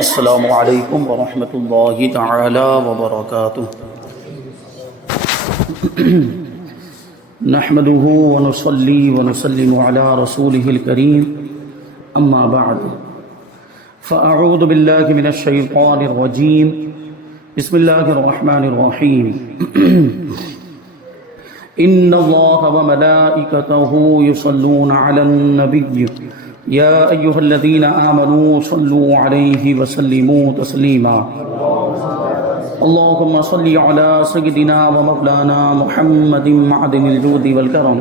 السلام علیکم ورحمۃ اللہ تعالی وبرکاتہ۔ نحمده ونصلي ونسلم على رسوله الكريم اما بعد فاعوذ باللہ من الشیطان الرجیم بسم اللہ الرحمن الرحیم۔ ان اللہ وملائکته یصلون علی النبی یا ایہا الذین آمنوا صلوا علیہ وسلموا تسلیما۔ اللہم صلی علی سیدنا ومولانا محمد معدن الجود والکرم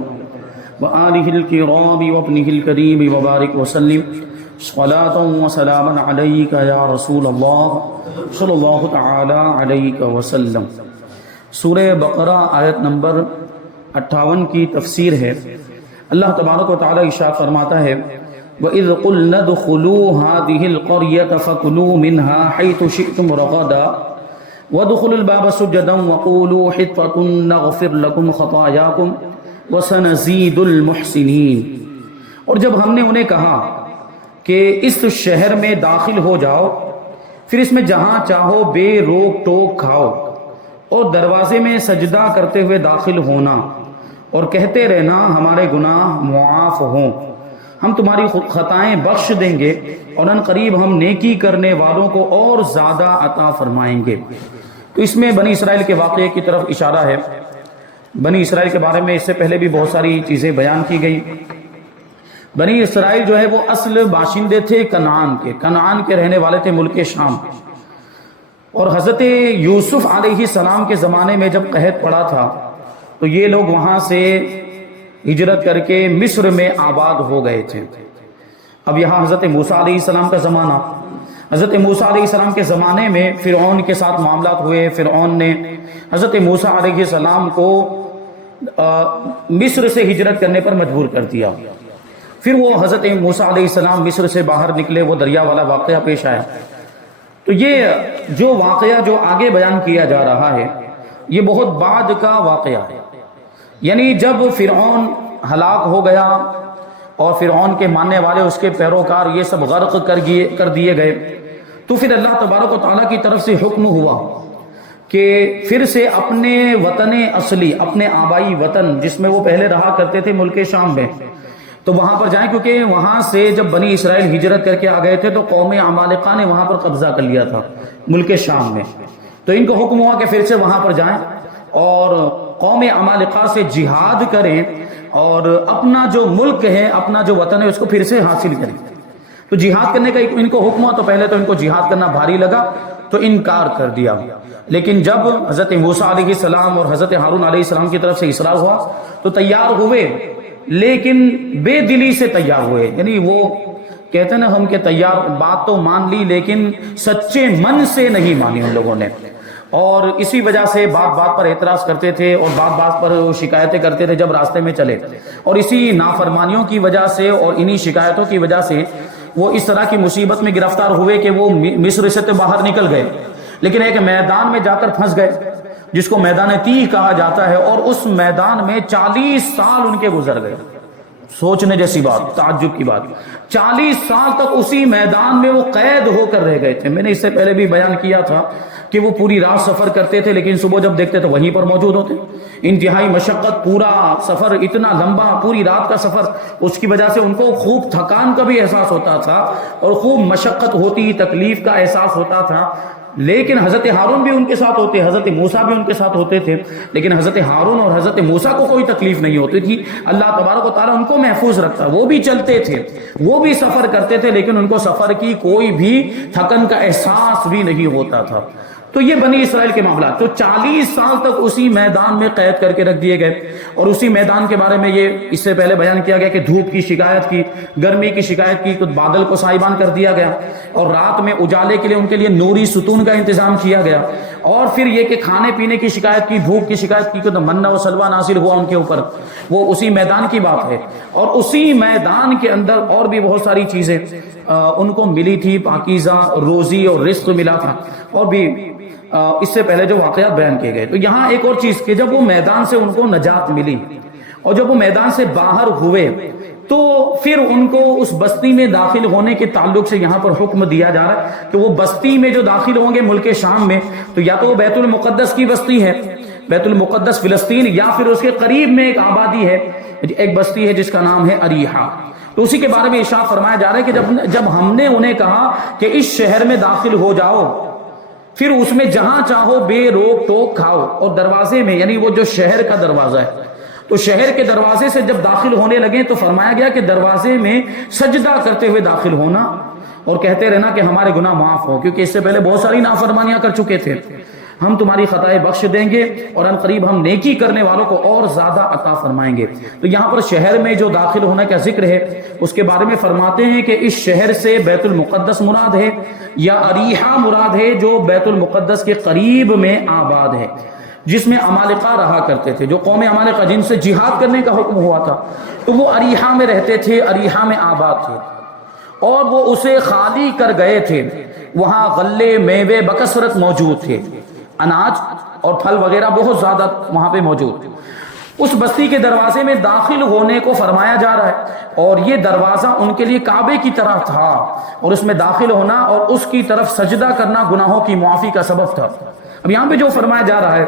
وآلہ الکرام وابنہ الکریم وبارک وسلم صلاۃ وسلاما علیک یا رسول اللہ صلی اللہ تعالی علیہ وسلم۔ سورہ بقرہ آیت نمبر 58 کی تفسیر ہے۔ اللہ تبارک و تعالی ارشاد فرماتا ہے وَإِذْ قُلْنَا ادْخُلُوا هَٰذِهِ الْقَرْيَةَ فَكُلُوا مِنْهَا حَيْثُ شِئْتُمْ رَغَدًا وَادْخُلُوا الْبَابَ سُجَّدًا وَقُولُوا حِطَّةٌ نَغْفِرْ لَكُمْ خَطَايَاكُمْ وَسَنَزِيدُ الْمُحْسِنِينَ۔ اور جب ہم نے انہیں کہا کہ اس شہر میں داخل ہو جاؤ، پھر اس میں جہاں چاہو بے روک ٹوک کھاؤ، اور دروازے میں سجدہ کرتے ہوئے داخل ہونا، اور کہتے رہنا ہمارے گناہ معاف ہوں، ہم تمہاری خطائیں بخش دیں گے، اور ان قریب ہم نیکی کرنے والوں کو اور زیادہ عطا فرمائیں گے۔ تو اس میں بنی اسرائیل کے واقعے کی طرف اشارہ ہے۔ بنی اسرائیل کے بارے میں اس سے پہلے بھی بہت ساری چیزیں بیان کی گئی۔ بنی اسرائیل جو ہے وہ اصل باشندے تھے کنعان کے رہنے والے تھے، ملک شام۔ اور حضرت یوسف علیہ السلام کے زمانے میں جب قحط پڑا تھا تو یہ لوگ وہاں سے ہجرت کر کے مصر میں آباد ہو گئے تھے۔ اب یہاں حضرت موسیٰ علیہ السلام کا زمانہ، حضرت موسیٰ علیہ السلام کے زمانے میں فرعون کے ساتھ معاملات ہوئے۔ فرعون نے حضرت موسیٰ علیہ السلام کو مصر سے ہجرت کرنے پر مجبور کر دیا۔ پھر وہ حضرت موسیٰ علیہ السلام مصر سے باہر نکلے، وہ دریا والا واقعہ پیش آیا۔ تو یہ جو واقعہ جو آگے بیان کیا جا رہا ہے یہ بہت بعد کا واقعہ ہے، یعنی جب فرعون ہلاک ہو گیا اور فرعون کے ماننے والے اس کے پیروکار یہ سب غرق کر دیے گئے، تو پھر اللہ تبارک و تعالیٰ کی طرف سے حکم ہوا کہ پھر سے اپنے وطن اصلی، اپنے آبائی وطن جس میں وہ پہلے رہا کرتے تھے ملک شام میں، تو وہاں پر جائیں، کیونکہ وہاں سے جب بنی اسرائیل ہجرت کر کے آ گئے تھے تو قوم عمالقہ نے وہاں پر قبضہ کر لیا تھا ملک شام میں۔ تو ان کو حکم ہوا کہ پھر سے وہاں پر جائیں اور قوم عمالقہ سے جہاد کریں، اور اپنا جو ملک ہے، اپنا جو وطن ہے اس کو پھر سے حاصل کریں۔ تو جہاد کرنے کا ان کو حکم ہوا، تو پہلے تو ان کو جہاد کرنا بھاری لگا تو انکار کر دیا۔ لیکن جب حضرت موسیٰ علیہ السلام اور حضرت ہارون علیہ السلام کی طرف سے اصرار ہوا تو تیار ہوئے، لیکن بے دلی سے تیار ہوئے، یعنی وہ کہتے ہیں نا ہم کہ تیار، بات تو مان لی لیکن سچے من سے نہیں مانی ان لوگوں نے، اور اسی وجہ سے بات بات پر اعتراض کرتے تھے اور بات بات پر شکایتیں کرتے تھے جب راستے میں چلے، اور اسی نافرمانیوں کی وجہ سے اور انہی شکایتوں کی وجہ سے وہ اس طرح کی مصیبت میں گرفتار ہوئے کہ وہ مصر سے تو باہر نکل گئے، لیکن ایک میدان میں جا کر پھنس گئے جس کو میدان تیہ کہا جاتا ہے، اور اس میدان میں 40 سال ان کے گزر گئے۔ سوچنے جیسی بات، تعجب کی بات، 40 سال تک اسی میدان میں وہ قید ہو کر رہ گئے تھے۔ میں نے اس سے پہلے بھی بیان کیا تھا کہ وہ پوری رات سفر کرتے تھے، لیکن صبح جب دیکھتے تو وہیں پر موجود ہوتے۔ انتہائی مشقت، پورا سفر اتنا لمبا، پوری رات کا سفر، اس کی وجہ سے ان کو خوب تھکان کا بھی احساس ہوتا تھا اور خوب مشقت ہوتی، تکلیف کا احساس ہوتا تھا۔ لیکن حضرت ہارون بھی ان کے ساتھ ہوتے، حضرت موسیٰ بھی ان کے ساتھ ہوتے تھے، لیکن حضرت ہارون اور حضرت موسیٰ کو کوئی تکلیف نہیں ہوتی تھی۔ اللہ تبارک و تعالیٰ ان کو محفوظ رکھتا، وہ بھی چلتے تھے، وہ بھی سفر کرتے تھے، لیکن ان کو سفر کی کوئی بھی تھکن کا احساس بھی نہیں ہوتا تھا۔ تو یہ بنی اسرائیل کے معاملات، تو 40 سال تک اسی میدان میں قید کر کے رکھ دیے گئے، اور اسی میدان کے بارے میں یہ اس سے پہلے بیان کیا گیا کہ دھوپ کی شکایت کی، گرمی کی شکایت کی، تو بادل کو سائبان کر دیا گیا، اور رات میں اجالے کے لیے ان کے لیے نوری ستون کا انتظام کیا گیا، اور پھر یہ کہ کھانے پینے کی شکایت کی، بھوک کی شکایت کی، تو منہ و سلوہ نازل ہوا ان کے اوپر۔ وہ اسی میدان کی بات ہے، اور اسی میدان کے اندر اور بھی بہت ساری چیزیں ان کو ملی تھی، پاکیزہ روزی اور رزق ملا تھا، اور بھی اس سے پہلے جو واقعات بیان کیے گئے۔ تو یہاں ایک اور چیز کہ جب وہ میدان سے ان کو نجات ملی اور جب وہ میدان سے باہر ہوئے تو پھر ان کو اس بستی میں داخل ہونے کے تعلق سے یہاں پر حکم دیا جا رہا ہے کہ وہ بستی میں جو داخل ہوں گے ملک شام میں، تو یا تو وہ بیت المقدس کی بستی ہے، بیت المقدس فلسطین، یا پھر اس کے قریب میں ایک آبادی ہے، ایک بستی ہے جس کا نام ہے اریحا۔ تو اسی کے بارے میں ارشاد فرمایا جا رہا ہے کہ جب ہم نے انہیں کہا کہ اس شہر میں داخل ہو جاؤ، پھر اس میں جہاں چاہو بے روک ٹوک کھاؤ، اور دروازے میں، یعنی وہ جو شہر کا دروازہ ہے، تو شہر کے دروازے سے جب داخل ہونے لگے تو فرمایا گیا کہ دروازے میں سجدہ کرتے ہوئے داخل ہونا اور کہتے رہنا کہ ہمارے گناہ معاف ہو، کیونکہ اس سے پہلے بہت ساری نافرمانیاں کر چکے تھے، ہم تمہاری خطائیں بخش دیں گے اور ان قریب ہم نیکی کرنے والوں کو اور زیادہ عطا فرمائیں گے۔ تو یہاں پر شہر میں جو داخل ہونے کا ذکر ہے اس کے بارے میں فرماتے ہیں کہ اس شہر سے بیت المقدس مراد ہے یا اریحا مراد ہے جو بیت المقدس کے قریب میں آباد ہے، جس میں عمالقہ رہا کرتے تھے، جو قوم عمالقہ جن سے جہاد کرنے کا حکم ہوا تھا، تو وہ اریحا میں رہتے تھے، اریحا میں آباد تھے، اور وہ اسے خالی کر گئے تھے۔ وہاں غلے میوے بکثرت موجود تھے، اناج اور پھل وغیرہ بہت زیادہ وہاں پہ موجود۔ اس بستی کے دروازے میں داخل ہونے کو فرمایا جا رہا ہے، اور یہ دروازہ ان کے لیے کعبے کی طرح تھا، اور اس میں داخل ہونا اور اس کی طرف سجدہ کرنا گناہوں کی معافی کا سبب تھا۔ اب یہاں پہ جو فرمایا جا رہا ہے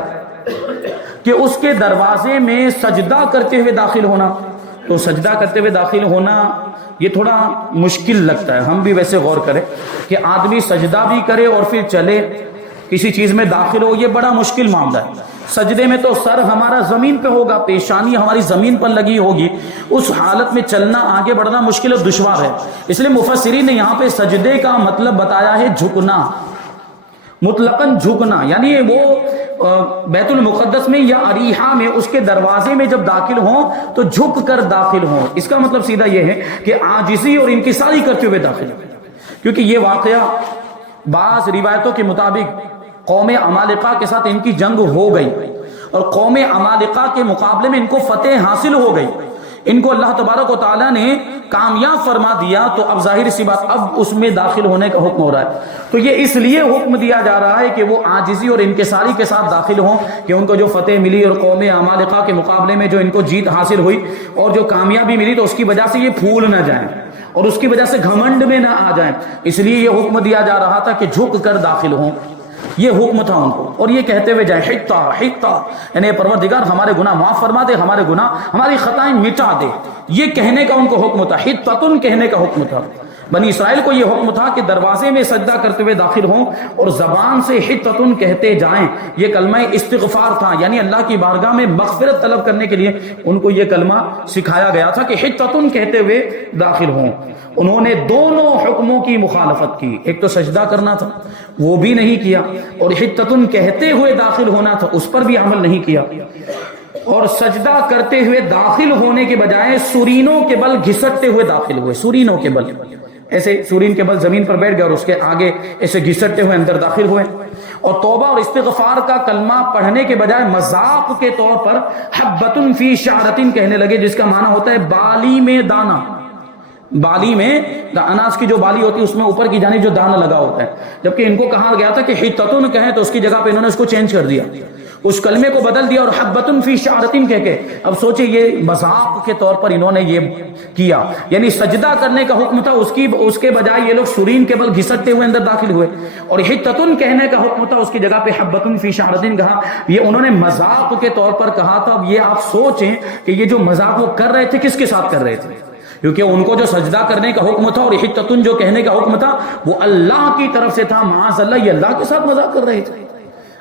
کہ اس کے دروازے میں سجدہ کرتے ہوئے داخل ہونا، تو سجدہ کرتے ہوئے داخل ہونا یہ تھوڑا مشکل لگتا ہے، ہم بھی ویسے غور کریں کہ آدمی سجدہ بھی کرے اور پھر چلے کسی چیز میں داخل ہو، یہ بڑا مشکل معاملہ ہے۔ سجدے میں تو سر ہمارا زمین پہ ہوگا، پیشانی ہماری زمین پر لگی ہوگی، اس حالت میں چلنا آگے بڑھنا مشکل اور دشوار ہے۔ اس لیے مفسرین نے یہاں پہ سجدے کا مطلب بتایا ہے جھکنا، مطلقاً جھکنا، یعنی وہ بیت المقدس میں یا اریحا میں اس کے دروازے میں جب داخل ہوں تو جھک کر داخل ہوں۔ اس کا مطلب سیدھا یہ ہے کہ عاجزی اور انکساری کرتے ہوئے داخل ہوں، کیونکہ یہ واقعہ بعض روایتوں کے مطابق قوم عمالقہ کے ساتھ ان کی جنگ ہو گئی، اور قوم عمالقہ کے مقابلے میں ان کو فتح حاصل ہو گئی، ان کو اللہ تبارک و تعالیٰ نے کامیاب فرما دیا، تو اب ظاہر سی بات اب اس میں داخل ہونے کا حکم ہو رہا ہے۔ تو یہ اس لیے حکم دیا جا رہا ہے کہ وہ عاجزی اور انکساری کے ساتھ داخل ہوں، کہ ان کو جو فتح ملی اور قوم عمالقہ کے مقابلے میں جو ان کو جیت حاصل ہوئی اور جو کامیابی ملی، تو اس کی وجہ سے یہ پھول نہ جائیں اور اس کی وجہ سے گھمنڈ میں نہ آ جائیں، اس لیے یہ حکم دیا جا رہا تھا کہ جھک کر داخل ہوں، یہ حکم تھا ان کو، اور یہ کہتے ہوئے جائیں حطہ حطہ، یعنی پروردگار ہمارے گناہ معاف فرما دے، ہمارے گناہ ہماری خطائیں مٹا دے، یہ کہنے کا ان کو حکم تھا، حطۃ کہنے کا حکم تھا۔ بنی اسرائیل کو یہ حکم تھا کہ دروازے میں سجدہ کرتے ہوئے داخل ہوں اور زبان سے حطۃ کہتے جائیں، یہ کلمہ استغفار تھا، یعنی اللہ کی بارگاہ میں مغفرت طلب کرنے کے لیے ان کو یہ کلمہ سکھایا گیا تھا کہ حطۃ کہتے ہوئے داخل ہوں۔ انہوں نے دونوں حکموں کی مخالفت کی، ایک تو سجدہ کرنا تھا وہ بھی نہیں کیا، اور حطۃ کہتے ہوئے داخل ہونا تھا اس پر بھی عمل نہیں کیا، اور سجدہ کرتے ہوئے داخل ہونے کے بجائے سورینوں کے بل گھسٹتے ہوئے داخل ہوئے، سورینوں کے بل، ایسے سورین کے بل زمین پر بیٹھ گئے اور اس کے آگے ایسے گھسٹتے ہوئے اندر داخل ہوئے، اور توبہ اور استغفار کا کلمہ پڑھنے کے بجائے مذاق کے طور پر حبۃ فی شعرۃ کہنے لگے، جس کا معنی ہوتا ہے بالی میں دانہ، بالی میں اناج کی جو بالی ہوتی ہے اس میں اوپر کی جانب جو دانہ لگا ہوتا ہے، جبکہ ان کو کہا گیا تھا کہ حطۃ کہیں، تو اس کی جگہ پہ انہوں نے اس کو چینج کر دیا، اس کلمے کو بدل دیا اور حبۃ فی شعرۃ کہہ کے، اب سوچے یہ مذاق کے طور پر انہوں نے یہ کیا، یعنی سجدہ کرنے کا حکم تھا، اس کے بجائے یہ لوگ سورین کے بل گھسٹتے ہوئے اندر داخل ہوئے، اور حطۃ کہنے کا حکم تھا، اس کی جگہ پہ حبۃ فی شعرۃ کہا، یہ انہوں نے مذاق کے طور پر کہا تھا۔ اب یہ آپ سوچیں کہ یہ جو مذاق وہ کر رہے تھے کس کے ساتھ کر رہے تھے، کیونکہ ان کو جو سجدہ کرنے کا حکم تھا اور حطۃ جو کہنے کا حکم تھا وہ اللہ کی طرف سے تھا، معاذ اللہ یہ اللہ کے ساتھ مذاق کر رہے تھے،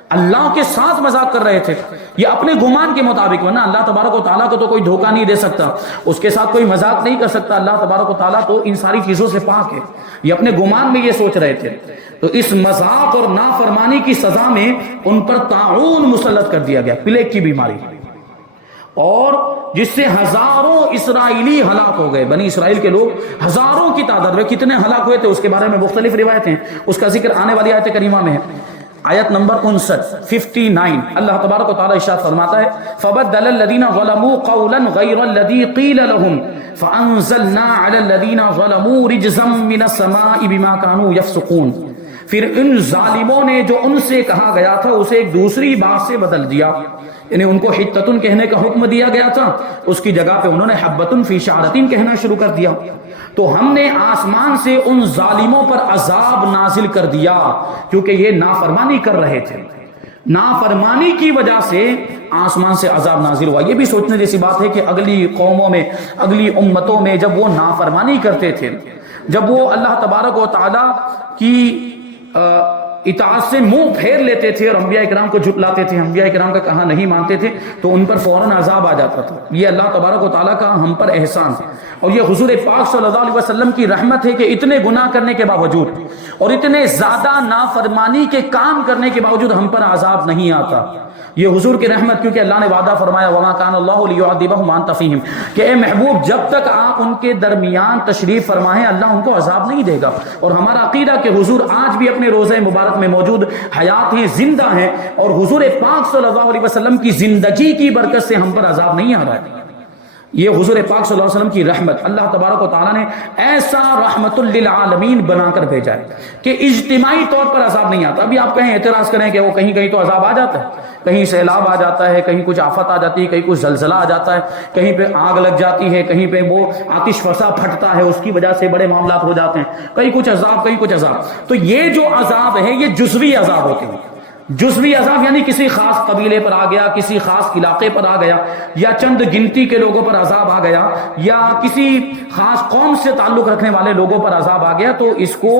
اللہ کے ساتھ مذاق کر رہے تھے، یہ اپنے گمان کے مطابق، ورنہ اللہ تبارک و تعالیٰ کو تو کوئی دھوکہ نہیں دے سکتا، اس کے ساتھ کوئی مذاق نہیں کر سکتا، اللہ تبارک و تعالیٰ تو ان ساری چیزوں سے پاک ہے، یہ اپنے گمان میں یہ سوچ رہے تھے۔ تو اس مذاق اور نافرمانی کی سزا میں ان پر طاعون مسلط کر دیا گیا، پلیگ کی بیماری، اور جس سے ہزاروں اسرائیلی ہلاک ہو گئے، بنی اسرائیل کے لوگ ہزاروں کی تعداد میں، کتنے ہلاک ہوئے تھے اس کے بارے میں مختلف روایتیں ہیں، اس کا ذکر آنے والی آیت کریمہ میں ہے۔ آیت نمبر 59 اللہ تبارک و تعالی ارشاد فرماتا ہے فبدل الذين ظلموا قولا غير الذي قيل لهم فانزلنا على الذين ظلموا رجزا من السماء بما كانوا يفسقون پھر ان ظالموں نے جو ان سے کہا گیا تھا اسے ایک دوسری بات سے بدل دیا، یعنی ان کو حتتن کہنے کا حکم دیا گیا تھا، اس کی جگہ پہ انہوں نے حبتن فی شعرتن کہنا شروع کر دیا۔ تو ہم نے آسمان سے ان ظالموں پر عذاب نازل کر دیا کیونکہ یہ نافرمانی کر رہے تھے، نافرمانی کی وجہ سے آسمان سے عذاب نازل ہوا۔ یہ بھی سوچنے جیسی بات ہے کہ اگلی قوموں میں، اگلی امتوں میں جب وہ نافرمانی کرتے تھے، جب وہ اللہ تبارک و تعالی کی اطاعت سے منہ پھیر لیتے تھے اور انبیاء کرام کو جھٹلاتے تھے، انبیاء کرام کا کہا نہیں مانتے تھے، تو ان پر فوراً عذاب آ جاتا تھا۔ یہ اللہ تبارک و تعالیٰ کا ہم پر احسان اور یہ حضور پاک صلی اللہ علیہ وسلم کی رحمت ہے کہ اتنے گناہ کرنے کے باوجود اور اتنے زیادہ نافرمانی کے کام کرنے کے باوجود ہم پر عذاب نہیں آتا۔ یہ حضور کی رحمت، کیونکہ اللہ نے وعدہ فرمایا وَمَا كَانَ اللَّهُ لِيُعَذِّبَهُمْ وَأَنْتَ فِيهِمْ، کہ اے محبوب جب تک آپ ان کے درمیان تشریف فرمائیں اللہ ان کو عذاب نہیں دے گا۔ اور ہمارا عقیدہ کہ حضور آج بھی اپنے روضہ مبارک میں موجود حیات ہیں، زندہ ہیں، اور حضور پاک صلی اللہ علیہ وسلم کی زندگی کی برکت سے ہم پر عذاب نہیں آ رہا ہے۔ یہ حضور پاک صلی اللہ علیہ وسلم کی رحمت، اللہ تبارک و تعالیٰ نے ایسا رحمت للعالمین بنا کر بھیجا ہے کہ اجتماعی طور پر عذاب نہیں آتا۔ ابھی آپ کہیں اعتراض کریں کہ وہ کہیں کہیں تو عذاب آ جاتا ہے، کہیں سیلاب آ جاتا ہے، کہیں کچھ آفت آ جاتی ہے، کہیں کچھ زلزلہ آ جاتا ہے، کہیں پہ آگ لگ جاتی ہے، کہیں پہ وہ آتش فسا پھٹتا ہے، اس کی وجہ سے بڑے معاملات ہو جاتے ہیں، کہیں کچھ عذاب کہیں کچھ عذاب۔ تو یہ جو عذاب ہے یہ جزوی عذاب ہوتے ہیں۔ جزوی عذاب یعنی کسی خاص قبیلے پر آ گیا، کسی خاص علاقے پر آ گیا، یا چند گنتی کے لوگوں پر عذاب آ گیا، یا کسی خاص قوم سے تعلق رکھنے والے لوگوں پر عذاب آ گیا، تو اس کو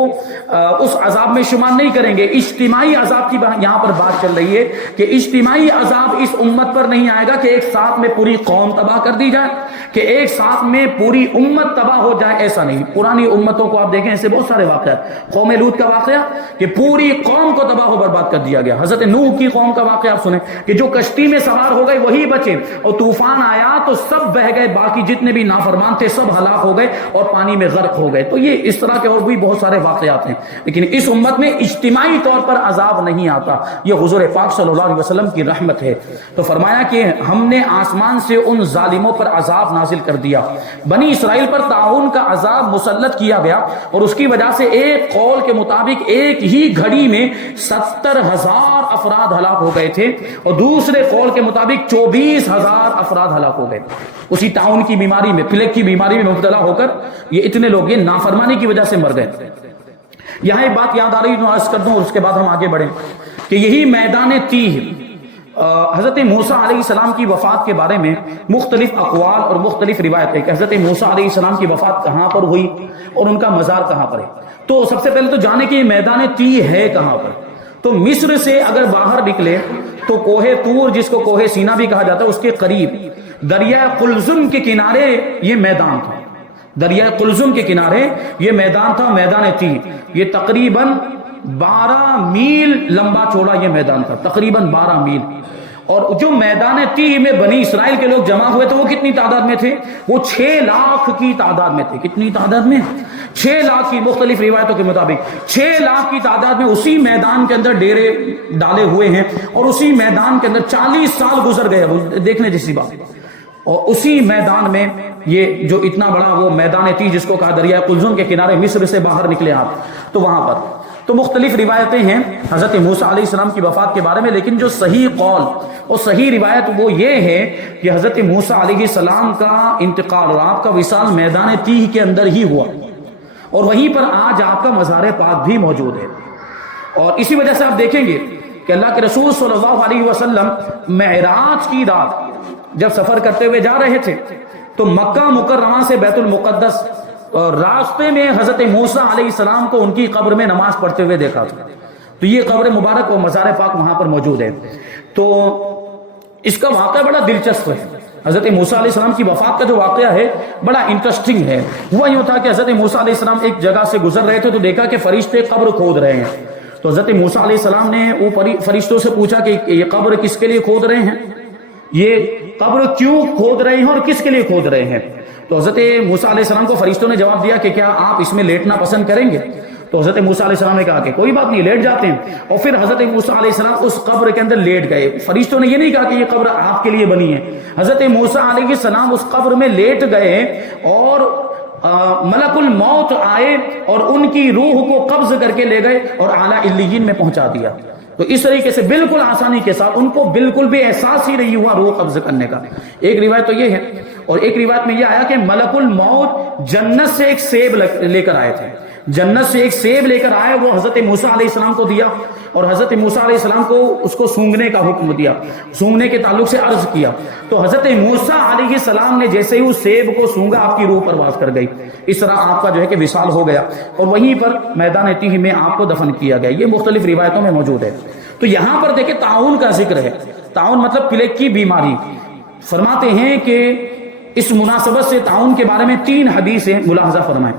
اس عذاب میں شمار نہیں کریں گے۔ اجتماعی عذاب کی یہاں پر بات چل رہی ہے کہ اجتماعی عذاب اس امت پر نہیں آئے گا کہ ایک ساتھ میں پوری قوم تباہ کر دی جائے، کہ ایک ساتھ میں پوری امت تباہ ہو جائے، ایسا نہیں۔ پرانی امتوں کو آپ دیکھیں، ایسے بہت سارے واقعات، قوم لوط کا واقعہ کہ پوری قوم کو تباہ و برباد کر دیا گیا۔ حضرت نوح کی قوم کا واقعہ آپ سنیں کہ جو کشتی میں سوار ہو گئے وہی بچے، اور طوفان آیا تو سب بہہ گئے، باقی جتنے بھی نافرمان تھے سب ہلاک ہو گئے اور پانی میں غرق ہو گئے۔ تو یہ اس طرح کے اور بھی بہت سارے واقعات ہیں، لیکن اس امت میں اجتماعی طور پر عذاب نہیں آتا۔ یہ حضور پاک صلی اللہ علیہ وسلم کی رحمت ہے۔ تو فرمایا کہ ہم نے آسمان سے ان ظالموں پر عذاب نازل کر دیا۔ بنی اسرائیل پر طاعون کا عذاب مسلط کیا گیا، اور اس کی وجہ سے ایک قول کے مطابق ایک ہی گھڑی میں 70,000 افراد ہلاک ہو گئے تھے، اور دوسرے قول کے مطابق 24,000 افراد ہلاک ہو گئے اسی طاعون کی بیماری میں، پلیگ کی بیماری میں مبتلا ہو کر۔ یہ اتنے لوگ یہ نافرمانی کی وجہ سے مر گئے۔ یہاں ایک بات یاد آ رہی ہے، عرض کر دوں اور اس کے بعد ہم آگے بڑھیں کہ یہی میدان تیہ، حضرت موسیٰ علیہ السلام کی وفات کے بارے میں مختلف اقوال اور مختلف روایتیں کہ حضرت موسیٰ علیہ السلام کی وفات کہاں پر ہوئی اور ان کا مزار کہاں پر ہے۔ تو سب سے پہلے تو جانے کہ یہ میدان تیہ ہے کہاں پر۔ تو مصر سے اگر باہر نکلے تو کوہ طور، جس کو کوہ سینا بھی کہا جاتا ہے، اس کے قریب دریا قلزم کے کنارے یہ میدان تھا۔ دریا قلزم کے کنارے یہ میدان تھا، میدان تیہ۔ یہ تقریباً 12 میل لمبا چوڑا یہ میدان تھا، تقریباً 12 میل۔ اور جو میدان تیہ میں بنی اسرائیل کے لوگ جمع ہوئے تھے وہ کتنی تعداد میں تھے؟ وہ 6 لاکھ کی تعداد میں تھے۔ کتنی تعداد میں؟ 6 لاکھ کی، مختلف روایتوں کے مطابق 6 لاکھ کی تعداد میں اسی میدان کے اندر ڈیرے ڈالے ہوئے ہیں، اور اسی میدان کے اندر 40 سال گزر گئے، دیکھنے جیسی بات۔ اور اسی میدان میں یہ جو اتنا بڑا وہ میدان تیہ جس کو کہا دریا قلزم کے کنارے، مصر سے باہر نکلے آپ تو وہاں پر تو مختلف روایتیں ہیں حضرت موسیٰ علیہ السلام کی وفات کے بارے میں، لیکن جو صحیح قول اور صحیح روایت وہ یہ ہے کہ حضرت موسیٰ علیہ السلام کا انتقال اور آپ کا وصال میدان تیہ کے اندر ہی ہوا، اور وہیں پر آج آپ کا مزار پاک بھی موجود ہے۔ اور اسی وجہ سے آپ دیکھیں گے کہ اللہ کے رسول صلی اللہ علیہ وسلم معراج کی رات جب سفر کرتے ہوئے جا رہے تھے تو مکہ مکرمہ سے بیت المقدس اور راستے میں حضرت موسیٰ علیہ السلام کو ان کی قبر میں نماز پڑھتے ہوئے دیکھا تھا۔ تو یہ قبر مبارک اور مزار پاک وہاں پر موجود ہے۔ تو اس کا واقعہ بڑا دلچسپ ہے۔ حضرت موسیٰ علیہ السلام کی وفات کا جو واقعہ ہے بڑا انٹرسٹنگ ہے۔ ہوا یوں تھا کہ حضرت موسیٰ علیہ السلام ایک جگہ سے گزر رہے تھے تو دیکھا کہ فرشتے قبر کھود رہے ہیں۔ تو حضرت موسیٰ علیہ السلام نے وہ فرشتوں سے پوچھا کہ یہ قبر کس کے لیے کھود رہے ہیں، یہ قبر کیوں کھود رہے ہیں اور کس کے لیے کھود رہے ہیں؟ تو حضرت موسیٰ علیہ السلام کو فرشتوں نے جواب دیا کہ کیا آپ اس میں لیٹنا پسند کریں گے؟ تو حضرت موسیٰ علیہ السلام نے کہا کہ کوئی بات نہیں، لیٹ جاتے ہیں۔ اور پھر حضرت موسیٰ علیہ السلام اس قبر کے اندر لیٹ گئے۔ فرشتوں نے یہ نہیں کہا کہ یہ قبر آپ کے لیے بنی ہے، حضرت موسیٰ علیہ السلام اس قبر میں لیٹ گئے اور ملک الموت آئے اور ان کی روح کو قبض کر کے لے گئے اور اعلیٰ علیین میں پہنچا دیا. تو اس طریقے سے بالکل آسانی کے ساتھ ان کو بالکل بھی احساس ہی نہیں ہوا روح قبض کرنے کا. ایک روایت تو یہ ہے، اور ایک روایت میں یہ آیا کہ ملک الموت جنت سے ایک سیب لے کر آئے تھے، جنت سے ایک سیب لے کر آئے، وہ حضرت موسیٰ علیہ السلام کو دیا اور حضرت موسیٰ علیہ السلام کو اس کو سونگھنے کا حکم دیا، سونگھنے کے تعلق سے عرض کیا. تو حضرت موسیٰ علیہ السلام نے جیسے ہی اس سیب کو سونگھا آپ کی روح پرواز کر گئی. اس طرح آپ کا جو ہے کہ وصال ہو گیا اور وہیں پر میدان تیہ میں آپ کو دفن کیا گیا. یہ مختلف روایتوں میں موجود ہے. تو یہاں پر دیکھیں تعاون کا ذکر ہے. تعاون مطلب پلیگ کی بیماری. فرماتے ہیں کہ اس مناسبت سے تعاون کے بارے میں 3 حدیثیں ملاحظہ فرمائیں.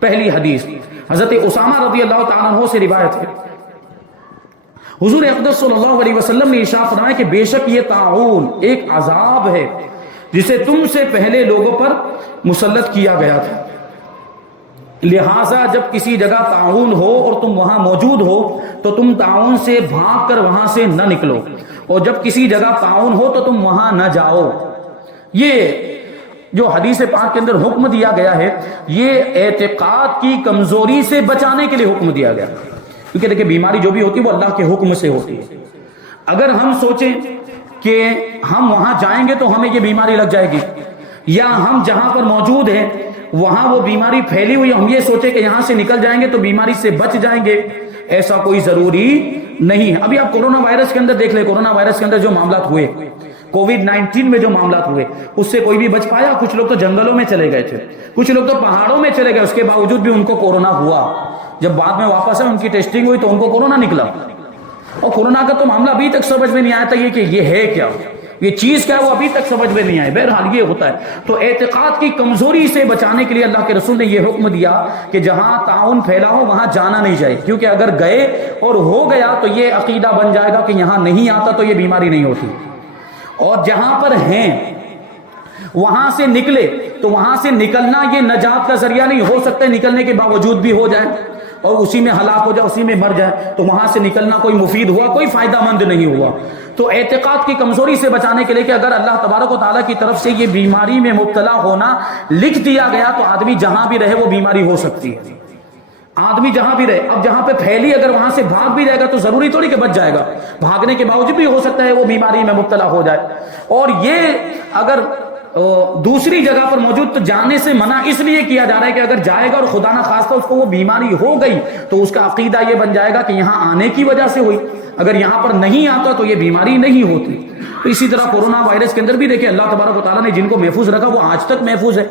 پہلی حدیث حضرت اسامہ رضی اللہ تعالیٰ عنہ سے روایت ہے. حضور اقدس صلی اللہ علیہ وسلم نے ارشاد فرمایا کہ بے شک یہ طاعون ایک عذاب ہے جسے تم سے پہلے لوگوں پر مسلط کیا گیا تھا، لہٰذا جب کسی جگہ طاعون ہو اور تم وہاں موجود ہو تو تم طاعون سے بھاگ کر وہاں سے نہ نکلو، اور جب کسی جگہ طاعون ہو تو تم وہاں نہ جاؤ. یہ جو حدیث پاک کے اندر حکم دیا گیا ہے یہ اعتقاد کی کمزوری سے بچانے کے لیے حکم دیا گیا، کیونکہ دیکھیں بیماری جو بھی ہوتی ہے وہ اللہ کے حکم سے ہوتی ہے. اگر ہم سوچیں کہ ہم وہاں جائیں گے تو ہمیں یہ بیماری لگ جائے گی، یا ہم جہاں پر موجود ہیں وہاں وہ بیماری پھیلی ہوئی ہم یہ سوچیں کہ یہاں سے نکل جائیں گے تو بیماری سے بچ جائیں گے، ایسا کوئی ضروری نہیں ہے. ابھی آپ کورونا وائرس کے اندر دیکھ لیں، کورونا وائرس کے اندر جو معاملات ہوئے، کووڈ-19 میں جو معاملات ہوئے اس سے کوئی بھی بچ پایا؟ کچھ لوگ تو جنگلوں میں چلے گئے تھے، کچھ لوگ تو پہاڑوں میں چلے گئے، اس کے باوجود بھی ان کو کورونا ہوا. جب بعد میں واپس ان کی ٹیسٹنگ ہوئی تو ان کو کورونا نکلا. اور کورونا کا تو معاملہ ابھی تک سمجھ میں نہیں آیا تھا یہ کہ یہ ہے کیا، یہ چیز کیا ہے، وہ ابھی تک سمجھ میں نہیں آئے. بہرحال یہ ہوتا ہے. تو اعتقاد کی کمزوری سے بچانے کے لیے اللہ کے رسول نے یہ حکم دیا کہ جہاں تعاون پھیلا ہو وہاں جانا نہیں چاہیے، کیونکہ اگر گئے اور ہو گیا تو یہ عقیدہ بن جائے گا کہ یہاں نہیں آتا تو یہ بیماری نہیں ہوتی، اور جہاں پر ہیں وہاں سے نکلے تو وہاں سے نکلنا یہ نجات کا ذریعہ نہیں ہو سکتا. نکلنے کے باوجود بھی ہو جائے اور اسی میں ہلاک ہو جائے، اسی میں مر جائے، تو وہاں سے نکلنا کوئی مفید ہوا، کوئی فائدہ مند نہیں ہوا. تو اعتقاد کی کمزوری سے بچانے کے لیے کہ اگر اللہ تبارک و تعالیٰ کی طرف سے یہ بیماری میں مبتلا ہونا لکھ دیا گیا تو آدمی جہاں بھی رہے وہ بیماری ہو سکتی ہے. آدمی جہاں بھی رہے، اب جہاں پہ پھیلی اگر وہاں سے بھاگ بھی جائے گا تو ضروری تھوڑی کہ بچ جائے گا، بھاگنے کے باوجود بھی ہو سکتا ہے وہ بیماری میں مبتلا ہو جائے. اور یہ اگر دوسری جگہ پر موجود تو جانے سے منع اس لیے کیا جا رہا ہے کہ اگر جائے گا اور خدا نہ خواستہ اس کو وہ بیماری ہو گئی تو اس کا عقیدہ یہ بن جائے گا کہ یہاں آنے کی وجہ سے ہوئی، اگر یہاں پر نہیں آتا تو یہ بیماری نہیں ہوتی. تو اسی طرح کورونا وائرس کے اندر بھی دیکھیں اللہ تبارک و تعالیٰ نے جن کو محفوظ رکھا وہ آج تک محفوظ ہے،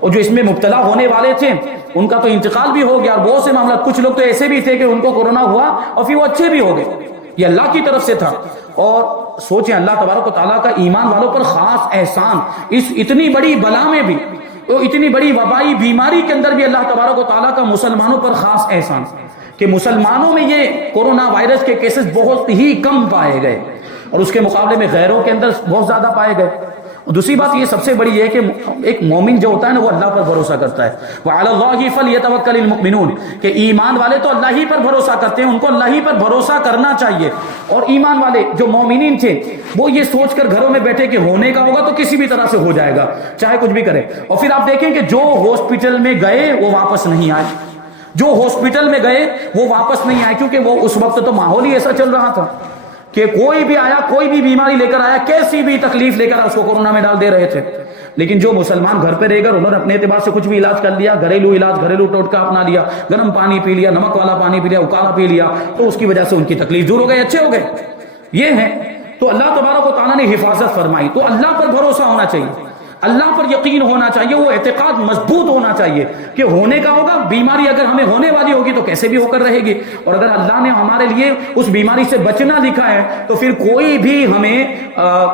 اور جو اس میں مبتلا ہونے والے تھے ان کا تو انتقال بھی ہو گیا، اور بہت سے معاملات کچھ لوگ تو ایسے بھی تھے کہ ان کو کورونا ہوا اور پھر وہ اچھے بھی ہو گئے. یہ اللہ کی طرف سے تھا. اور سوچیں اللہ تبارک و تعالیٰ کا ایمان والوں پر خاص احسان، اس اتنی بڑی بلا میں بھی، تو اتنی بڑی وبائی بیماری کے اندر بھی اللہ تبارک و تعالیٰ کا مسلمانوں پر خاص احسان کہ مسلمانوں میں یہ کورونا وائرس کے کیسز بہت ہی کم پائے گئے اور اس کے مقابلے میں غیروں کے اندر بہت زیادہ پائے گئے. اور دوسری بات یہ سب سے بڑی ہے کہ ایک مومن جو ہوتا ہے نا وہ اللہ پر بھروسہ کرتا ہے. وَعَلَى اللَّهِ فَلْيَتَوَكَّلِ الْمُؤْمِنُونَ کہ ایمان والے تو اللہ ہی پر بھروسہ کرتے ہیں، ان کو اللہ ہی پر بھروسہ کرنا چاہیے. اور ایمان والے جو مومنین تھے وہ یہ سوچ کر گھروں میں بیٹھے کہ ہونے کا ہوگا تو کسی بھی طرح سے ہو جائے گا چاہے کچھ بھی کرے. اور پھر آپ دیکھیں کہ جو ہاسپٹل میں گئے وہ واپس نہیں آئے، جو ہاسپٹل میں گئے وہ واپس نہیں آئے، کیونکہ وہ اس وقت تو ماحول ہی ایسا چل رہا تھا کہ کوئی بھی آیا، کوئی بھی بیماری لے کر آیا، کیسی بھی تکلیف لے کر اس کو کورونا میں ڈال دے رہے تھے. لیکن جو مسلمان گھر پہ رہ کر انہوں نے اپنے اعتبار سے کچھ بھی علاج کر لیا، گھریلو علاج، گھریلو ٹوٹکا اپنا لیا، گرم پانی پی لیا، نمک والا پانی پی لیا، اکالا پی لیا، تو اس کی وجہ سے ان کی تکلیف دور ہو گئی، اچھے ہو گئے. یہ ہے تو اللہ تبارک و تعالیٰ نے حفاظت فرمائی. تو اللہ پر بھروسہ ہونا چاہیے، اللہ پر یقین ہونا چاہیے، وہ اعتقاد مضبوط ہونا چاہیے کہ ہونے کا ہوگا. بیماری اگر ہمیں ہونے والی ہوگی تو کیسے بھی ہو کر رہے گی، اور اگر اللہ نے ہمارے لیے اس بیماری سے بچنا لکھا ہے تو پھر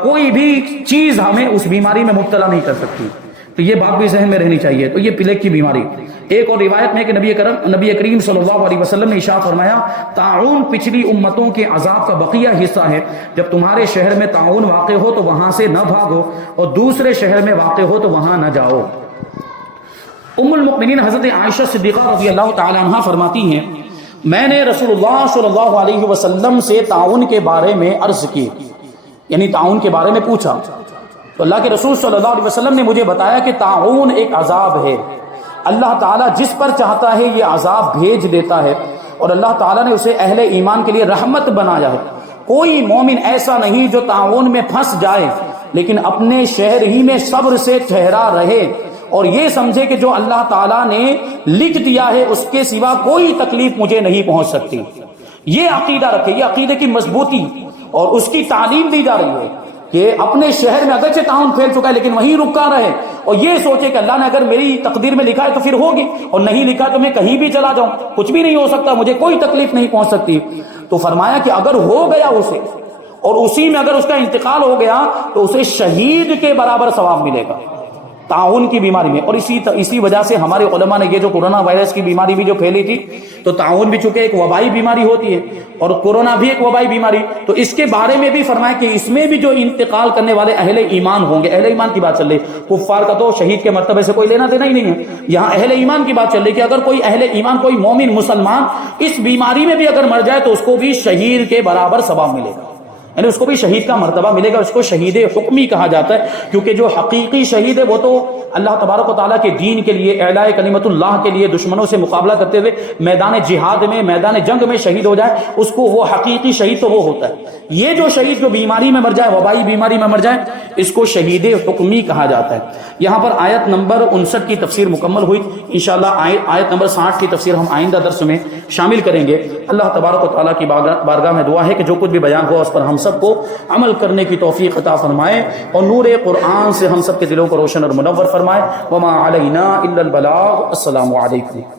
کوئی بھی چیز ہمیں اس بیماری میں مبتلا نہیں کر سکتی. تو یہ بات بھی ذہن میں رہنی چاہیے. تو یہ پلیگ کی بیماری. ایک اور روایت میں کہ نبی کریم صلی اللہ علیہ وسلم نے ارشاد فرمایا طاعون پچھلی امتوں کے عذاب کا بقیہ حصہ ہے. جب تمہارے شہر میں طاعون واقع ہو تو وہاں سے نہ بھاگو، اور دوسرے شہر میں واقع ہو تو وہاں نہ جاؤ. ام المؤمنین حضرت عائشہ صدیقہ رضی اللہ تعالی عنہا فرماتی ہیں میں نے رسول اللہ صلی اللہ علیہ وسلم سے طاعون کے بارے میں عرض کی، یعنی طاعون کے بارے میں پوچھا. تو اللہ کے رسول صلی اللہ علیہ وسلم نے مجھے بتایا کہ طاعون ایک عذاب ہے، اللہ تعالیٰ جس پر چاہتا ہے یہ عذاب بھیج دیتا ہے، اور اللہ تعالیٰ نے اسے اہل ایمان کے لیے رحمت بنایا ہے۔ کوئی مومن ایسا نہیں جو طاعون میں پھنس جائے لیکن اپنے شہر ہی میں صبر سے ٹھہرا رہے اور یہ سمجھے کہ جو اللہ تعالیٰ نے لکھ دیا ہے اس کے سوا کوئی تکلیف مجھے نہیں پہنچ سکتی۔ یہ عقیدہ رکھے، یہ عقیدے کی مضبوطی اور اس کی تعلیم دی جا رہی ہے کہ اپنے شہر میں اگرچہ طاعون پھیل چکا ہے لیکن وہیں رکا رہے اور یہ سوچے کہ اللہ نے اگر میری تقدیر میں لکھا ہے تو پھر ہوگی، اور نہیں لکھا تو میں کہیں بھی چلا جاؤں، کچھ بھی نہیں ہو سکتا، مجھے کوئی تکلیف نہیں پہنچ سکتی۔ تو فرمایا کہ اگر ہو گیا اسے اور اسی میں اگر اس کا انتقال ہو گیا تو اسے شہید کے برابر ثواب ملے گا طاعون کی بیماری میں۔ اور اسی وجہ سے ہمارے علماء نے یہ جو کورونا وائرس کی بیماری بھی جو پھیلی تھی، تو طاعون بھی چونکہ ایک وبائی بیماری ہوتی ہے اور کورونا بھی ایک وبائی بیماری، تو اس کے بارے میں بھی فرمایا کہ اس میں بھی جو انتقال کرنے والے اہل ایمان ہوں گے، اہل ایمان کی بات چل رہی، کفار کا تو شہید کے مرتبے سے کوئی لینا دینا ہی نہیں ہے، یہاں اہل ایمان کی بات چل رہی کہ اگر کوئی اہل ایمان، کوئی مومن مسلمان اس بیماری میں بھی اگر مر جائے تو اس کو بھی شہید کے برابر ثواب ملے گا، یعنی اس کو بھی شہید کا مرتبہ ملے گا۔ اس کو شہید حکمی کہا جاتا ہے کیونکہ جو حقیقی شہید ہے وہ تو اللہ تبارک و تعالیٰ کے دین کے لیے، اعلاء کلمت اللہ کے لیے دشمنوں سے مقابلہ کرتے ہوئے میدان جہاد میں، میدان جنگ میں شہید ہو جائے، اس کو وہ حقیقی شہید تو وہ ہوتا ہے۔ یہ جو شہید جو بیماری میں مر جائے، وبائی بیماری میں مر جائے، اس کو شہید حکمی کہا جاتا ہے۔ یہاں پر آیت نمبر 59 کی تفسیر مکمل ہوئی، انشاءاللہ آیت نمبر 60 کی تفسیر ہم آئندہ درس میں شامل کریں گے۔ اللہ تبارک و تعالیٰ کی بارگاہ میں دعا ہے کہ جو کچھ بھی بیان ہوا اس پر ہم سب کو عمل کرنے کی توفیق عطا فرمائے اور نور قرآن سے ہم سب کے دلوں کو روشن اور منور فرمائے۔ وما علینا الا البلاغ۔ السلام علیکم۔